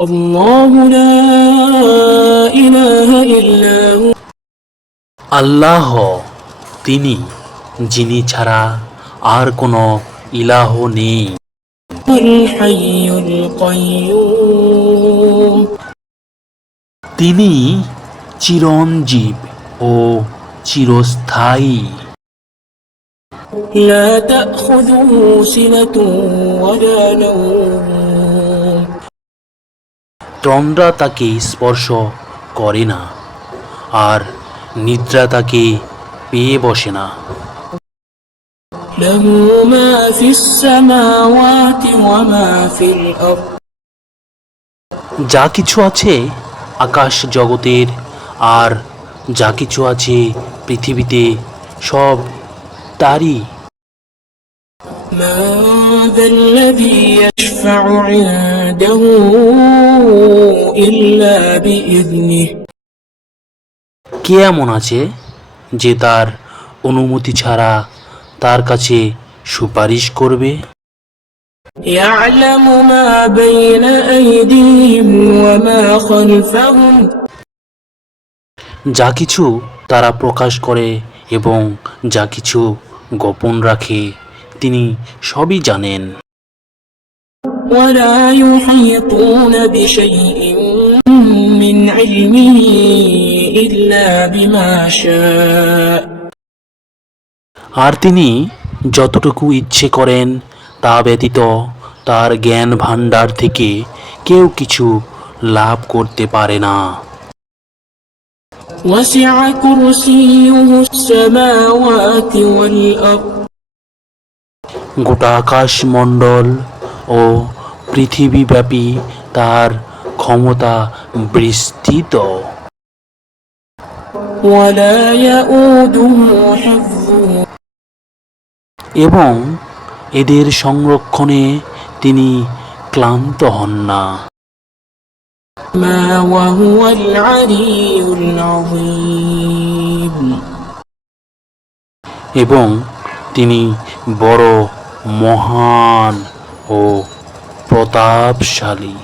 الله لا إله إلا هو আল্লাহ তিনি, যিনি ছাড়া আর কোনো ইলাহ নেই। الحي القيوم তিনি চিরঞ্জীব ও চিরস্থায়ী। لا تأخذه سنة ولا نوم তন্দ্রা তাকে স্পর্শ করে না, আর নিদ্রা তাকে পেয়ে বসে না। له ما في السماوات وما في الأرض যা কিছু আছে আকাশ জগতের আর যা কিছু আছে পৃথিবীতে সব তারই। من ذا الذي يشفع عنده إلا بإذنه কে এমন আছে যে তার অনুমতি ছাড়া তার কাছে সুপারিশ করবে? يعلم ما بين أيديهم وما خلفهم যা কিছু তারা প্রকাশ করে এবং যা কিছু গোপন রাখে তিনি সবই জানেন। ولا يحيطون بشيء من علمه إلا بما شاء আর তিনি যতটুকু ইচ্ছে করেন তা ব্যতীত তার জ্ঞান ভাণ্ডার থেকে কেউ কিছু লাভ করতে পারে না। وسع كرسيه السماوات والأرض গোটা আকাশমণ্ডল ও পৃথিবীব্যাপী তার ক্ষমতা বিস্তৃত। ولا يؤوده حفظهما এবং এদের সংরক্ষণে তিনি ক্লান্ত হন না। وهو العلي العظيم এবং তিনি বড় মহান ও প্রতাপশালী।